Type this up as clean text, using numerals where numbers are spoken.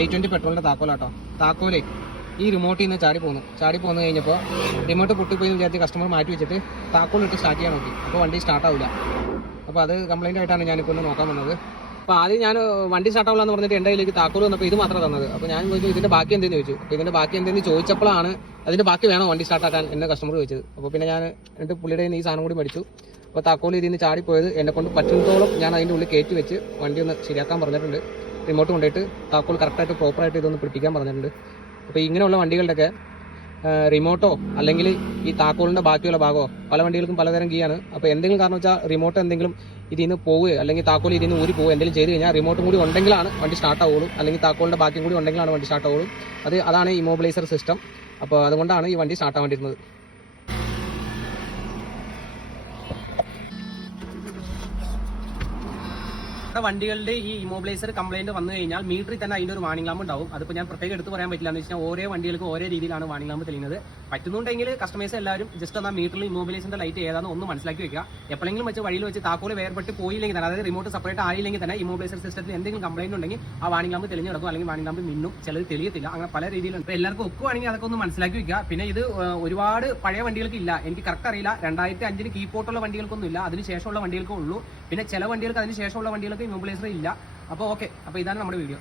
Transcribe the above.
i20 പെട്രോളിൻ്റെ താക്കോലാട്ടോ. താക്കോലേ ഈ റിമോട്ടിൽ നിന്ന് ചാടി പോന്നു കഴിഞ്ഞപ്പോൾ റിമോട്ട് പൊട്ടിപ്പോയി എന്ന് വിചാരിച്ച് കസ്റ്റമർ മാറ്റി വെച്ചിട്ട് താക്കോലിട്ട് സ്റ്റാർട്ട് ചെയ്യാൻ നോക്കി. അപ്പോൾ വണ്ടി സ്റ്റാർട്ട് ആവില്ല. അപ്പോൾ അത് കംപ്ലൈൻ്റ് ആയിട്ടാണ് ഞാനിപ്പോൾ ഒന്ന് നോക്കാൻ വന്നത്. അപ്പോൾ ആദ്യം ഞാൻ വണ്ടി സ്റ്റാർട്ട് ആവില്ല എന്ന് പറഞ്ഞിട്ട് എൻ്റെ കയ്യിലേക്ക് താക്കോൽ വന്നപ്പോൾ ഇത് മാത്രം തന്നത്. അപ്പോൾ ഞാൻ ചോദിച്ചു ഇതിൻ്റെ ബാക്കി എന്തെന്ന് ചോദിച്ചു. അപ്പോൾ ഇതിൻ്റെ ബാക്കി എന്തെന്ന് ചോദിച്ചപ്പോഴാണ് അതിൻ്റെ ബാക്കി വേണോ വണ്ടി സ്റ്റാർട്ടാക്കാൻ എന്നെ കസ്റ്റമർ ചോദിച്ചത്. അപ്പോൾ പിന്നെ ഞാൻ എന്നിട്ട് പുള്ളിയുടെ ഈ സാധനം കൂടി മേടിച്ചു. അപ്പോൾ താക്കോൽ ഇതിൽ നിന്ന് ചാടിപ്പോയത് എന്നെ കൊണ്ട് പറ്റുന്നതോളം ഞാൻ അതിൻ്റെ ഉള്ളിൽ കയറ്റി വെച്ച് വണ്ടി ഒന്ന് ശരിയാക്കാൻ പറഞ്ഞിട്ടുണ്ട്. റിമോട്ട് കൊണ്ടുപോയിട്ട് താക്കോൽ കറക്റ്റായിട്ട് പ്രോപ്പറായിട്ട് ഇതൊന്ന് പിടിപ്പിക്കാൻ പറഞ്ഞിട്ടുണ്ട്. അപ്പോൾ ഇങ്ങനെയുള്ള വണ്ടികളുടെയൊക്കെ റിമോട്ടോ അല്ലെങ്കിൽ ഈ താക്കോലിൻ്റെ ബാക്കിയുള്ള ഭാഗമോ പല വണ്ടികൾക്കും പലതരം കീയാണ്. അപ്പോൾ എന്തെങ്കിലും കാരണം വെച്ചാൽ റിമോട്ട് എന്തെങ്കിലും ഇതിൽ നിന്ന് പോവുകയോ അല്ലെങ്കിൽ താക്കോൽ ഇതിൽ നിന്ന് ഊരി പോവുക എന്തെങ്കിലും ചെയ്ത് കഴിഞ്ഞാൽ റിമോട്ടും കൂടി ഉണ്ടെങ്കിലാണ് വണ്ടി സ്റ്റാർട്ട് ആവുള്ളൂ. അല്ലെങ്കിൽ താക്കോലിൻ്റെ ബാക്കിയും കൂടി ഉണ്ടെങ്കിലാണ് വണ്ടി സ്റ്റാർട്ട് ആവുള്ളൂ. അതാണ് ഇമ്മോബിലൈസർ സിസ്റ്റം. അപ്പോൾ അതുകൊണ്ടാണ് ഈ വണ്ടി സ്റ്റാർട്ട് ആവേണ്ടിയിരുന്നത്. വണ്ടികളുടെ ഈ ഇമ്മോബിലൈസർ കംപ്ലൈന്റ് വന്നു കഴിഞ്ഞാൽ മീറ്ററിൽ തന്നെ അതിന്റെ ഒരു വാണിംഗ് ലാമ്പ് ഉണ്ടാവും. അതിപ്പോൾ ഞാൻ പ്രത്യേകം എടുത്ത് പറയാൻ പറ്റില്ല എന്ന് വെച്ചാൽ ഓരോ വണ്ടികൾക്കും ഓരോ രീതിയിലാണ് വാണിംഗ് ലാമ്പ് തെളിയുന്നത്. പറ്റുന്നുണ്ടെങ്കിൽ കസ്റ്റമേഴ്സ് എല്ലാവരും ജസ്റ്റ് എന്നാൽ മീറ്ററിൽ ഇമ്മോബിലൈസറിന്റെ ലൈറ്റ് ഏതാണെന്ന് ഒന്ന് മനസ്സിലാക്കി വെക്കുക. എപ്പോഴെങ്കിലും വെച്ച് വഴിയിൽ വെച്ച് താക്കോൽ വേർപെട്ട് പോയില്ലെങ്കിൽ തന്നെ, അതായത് റിമോട്ട് സെപ്പറേറ്റ് ആയില്ലെങ്കിൽ തന്നെ ഇമ്മോബിലൈസർ സിസ്റ്റത്തിൽ എന്തെങ്കിലും കംപ്ലൈന്റ് ഉണ്ടെങ്കിൽ ആ വാണിംഗ് ലാമ്പ് തെളിഞ്ഞു കിടക്കും, അല്ലെങ്കിൽ വാണിംഗ് ലാമ്പ് മിന്നും, ചിലത് തെളിയത്തില്ല. അങ്ങനെ പല രീതിയിലുണ്ട്. അപ്പോൾ എല്ലാവർക്കും ഒക്കുവാണെങ്കിൽ അതൊക്കെ ഒന്ന് മനസ്സിലാക്കി വെക്കുക. പിന്നെ ഇത് ഒരുപാട് പഴയ വണ്ടികൾക്ക് ഇല്ല, എനിക്ക് കറക്റ്റ് അറിയില്ല. 2005 കീപോർട്ടുള്ള വണ്ടികൾക്കൊന്നും ഇല്ല, അതിനുശേഷമുള്ള വണ്ടികൾക്കേ ഉള്ളൂ. പിന്നെ ചില വണ്ടികൾക്ക് അതിന് ശേഷമുള്ള വണ്ടികൾക്ക് ഇമ്മോബിലൈസർ ഇല്ല. അപ്പോൾ ഓക്കെ, അപ്പോൾ ഇതാണ് നമ്മുടെ വീഡിയോ.